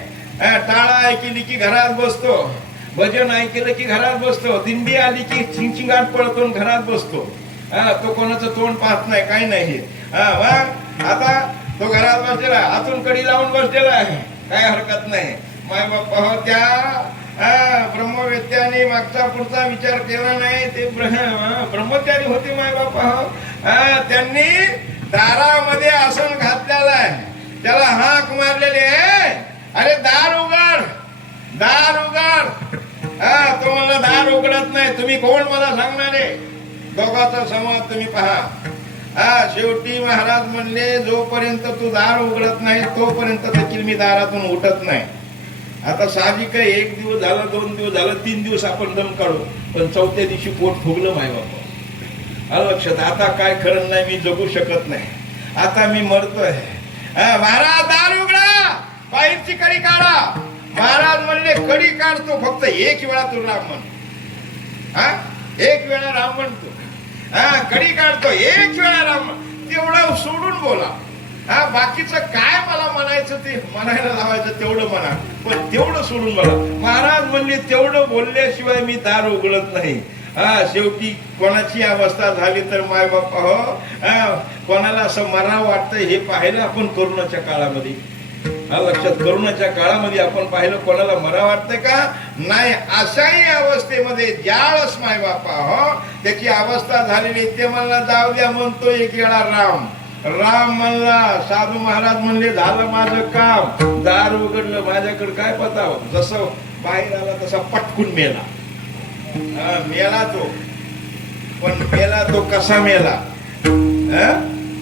टाळा ऐकली की घरात बसतो, भजन ऐकलं की घरात बसतो, दिंडी आली की चिंचिंगाट पळतो घरात बसतो. तो कोणाचं तोंड पाहत नाही, काही नाही. आता तो घरात बसलेला, आतून कडी लावून बसलेला आहे, काय हरकत नाही. माय बाप्पा त्या ब्रह्मवेत्याने मागचा पुढचा विचार केला नाही. ते ब्रह्मचारी होते माय बाप्पा. त्यांनी दारामध्ये आसन घातलेलं आहे, त्याला हाक मारलेली आहे, अरे दार उघड, दार उघड. तो मला दार उघडत नाही. तुम्ही कोण मला सांगणारे? दोघांचा संवाद तुम्ही पहा. शेवटी महाराज म्हणले जोपर्यंत तू दार उघडत नाही तोपर्यंत देखील मी दारातून उठत नाही. आता साहजिक आहे, 1 दिवस झालं, 2 दिवस झालं, 3 दिवस आपण दम काढू, पण 4थ्या दिवशी पोट फुगलं माय बाबा. लक्षात. आता काय खरं नाही, मी जगू शकत नाही, आता मी मरतोय. महाराज दार उघडा, बाहेरची कडी काढा. महाराज म्हणले कडी काढतो, फक्त 1 वेळा तू राम म्हण. 1 वेळा राम म्हणतो, कडी काढतो, 1 वेळा राम, तेवढं सोडून बोला. बाकीचं काय मला म्हणायचं ते म्हणायला लावायचं तेवढं म्हणा, पण तेवढं सोडून बोला. महाराज म्हणले तेवढं बोलल्याशिवाय मी दार उघडत नाही. शेवटी कोणाची अवस्था झाली तर माय बाप्पा हो, कोणाला असं मरावं वाटतं हे पाहिलं आपण कोरोनाच्या काळामध्ये. हा लक्षात करोनाच्या काळामध्ये आपण पाहिलं कोणाला मरा वाटतंय का नाही. अशाही अवस्थेमध्ये ज्यावेळेस माय बापा हो त्याची अवस्था झालेली ते म्हणला जाऊ द्या म्हणतो एक वेळा राम राम म्हणला. साधू महाराज म्हणले झालं माझं काम, दार उघडलं, माझ्याकडे काय पता. जसं बाहेर आला तसा पटकून मेला. मेला तो, पण मेला तो कसा मेला?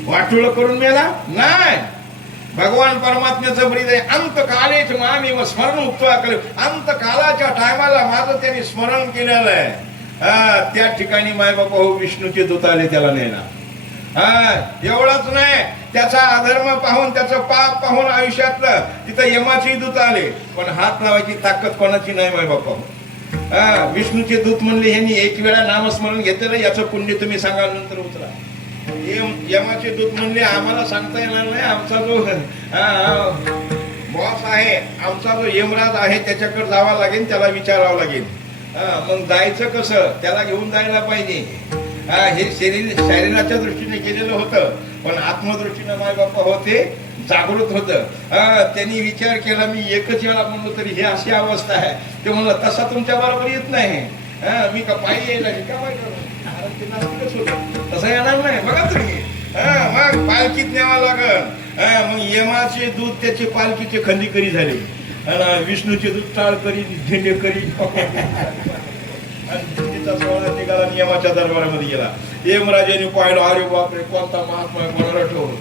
वाटुळ करून मेला नाही. भगवान परमात्म्याचं ब्रीद आहे अंत कालेच मामी स्मरण उक्त्वा करे. अंत कालाच्या टायमाला माझं त्यांनी स्मरण केलेलं आहे. त्या ठिकाणी माय बापा हो विष्णूचे दूत आले त्याला नेला. एवढंच नाही, त्याचा अधर्म पाहून त्याचं पाप पाहून आयुष्यातलं तिथं यमाचे दूत आले, पण हात लावायची ताकद कोणाची नाही माय बापा. विष्णूचे दूत म्हणले ह्यांनी एक वेळा नामस्मरण घेतलेलं याचं पुण्य तुम्ही सांगा नंतर उतरा. यमाचे दूत म्हणले आम्हाला सांगता येणार नाही, आमचा जो बॉस आहे आमचा जो यमराज आहे त्याच्याकडे जावं लागेल, त्याला विचारावं लागेल. मग जायचं कसं? त्याला घेऊन जायला पाहिजे. हे शरीराच्या दृष्टीने केलेलं होतं, पण आत्मदृष्टीने माय बाप्पा होते जागृत होत. त्यांनी विचार केला मी एकच वेळा म्हणलो तरी हे अशी अवस्था आहे. ते म्हणलं तसा तुमच्या बरोबर येत नाही, मी का पायी यायला तसं येणार नाही. बघा तुम्ही मग पालखीत न्यावा लागल. मग यमाचे दूत त्याचे पालखीचे खंदीकरी झाले, विष्णूचे दूत टाळकरी झेंडेकरी. सोहळा निघाला, नियमाच्या दरबारामध्ये गेला. यमराजाने पाहिलं अरे बापरे कोणता महात्मा कोणाला ठेवून.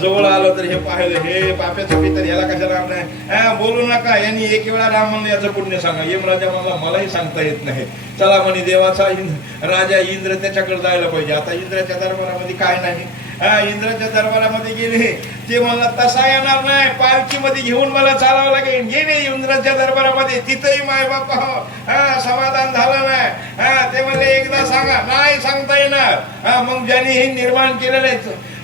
जवळ आलं तर हे पाहिलं हे पाप्याचं पितर याला कशाला नाही. बोलू नका, यांनी एक वेळा राम म्हणलं याचं पुण्य सांगा. यमराजा म्हणला मलाही सांगता येत नाही. चला म्हणे देवाचा राजा इंद्र त्याच्याकडे जायला पाहिजे. आता इंद्राच्या दरबारामध्ये काय नाही. इंद्राच्या दरबारामध्ये गेले, ते म्हणला तसा येणार नाही, पालखीमध्ये घेऊन मला चालावं लागेल. गेले इंद्राच्या दरबारामध्ये, तिथंही माय बापा समाधान झालं नाही. ते म्हणले एकदा सांगा, नाही सांगता येणार. मग ज्यांनी हे निर्माण केलेलं आहे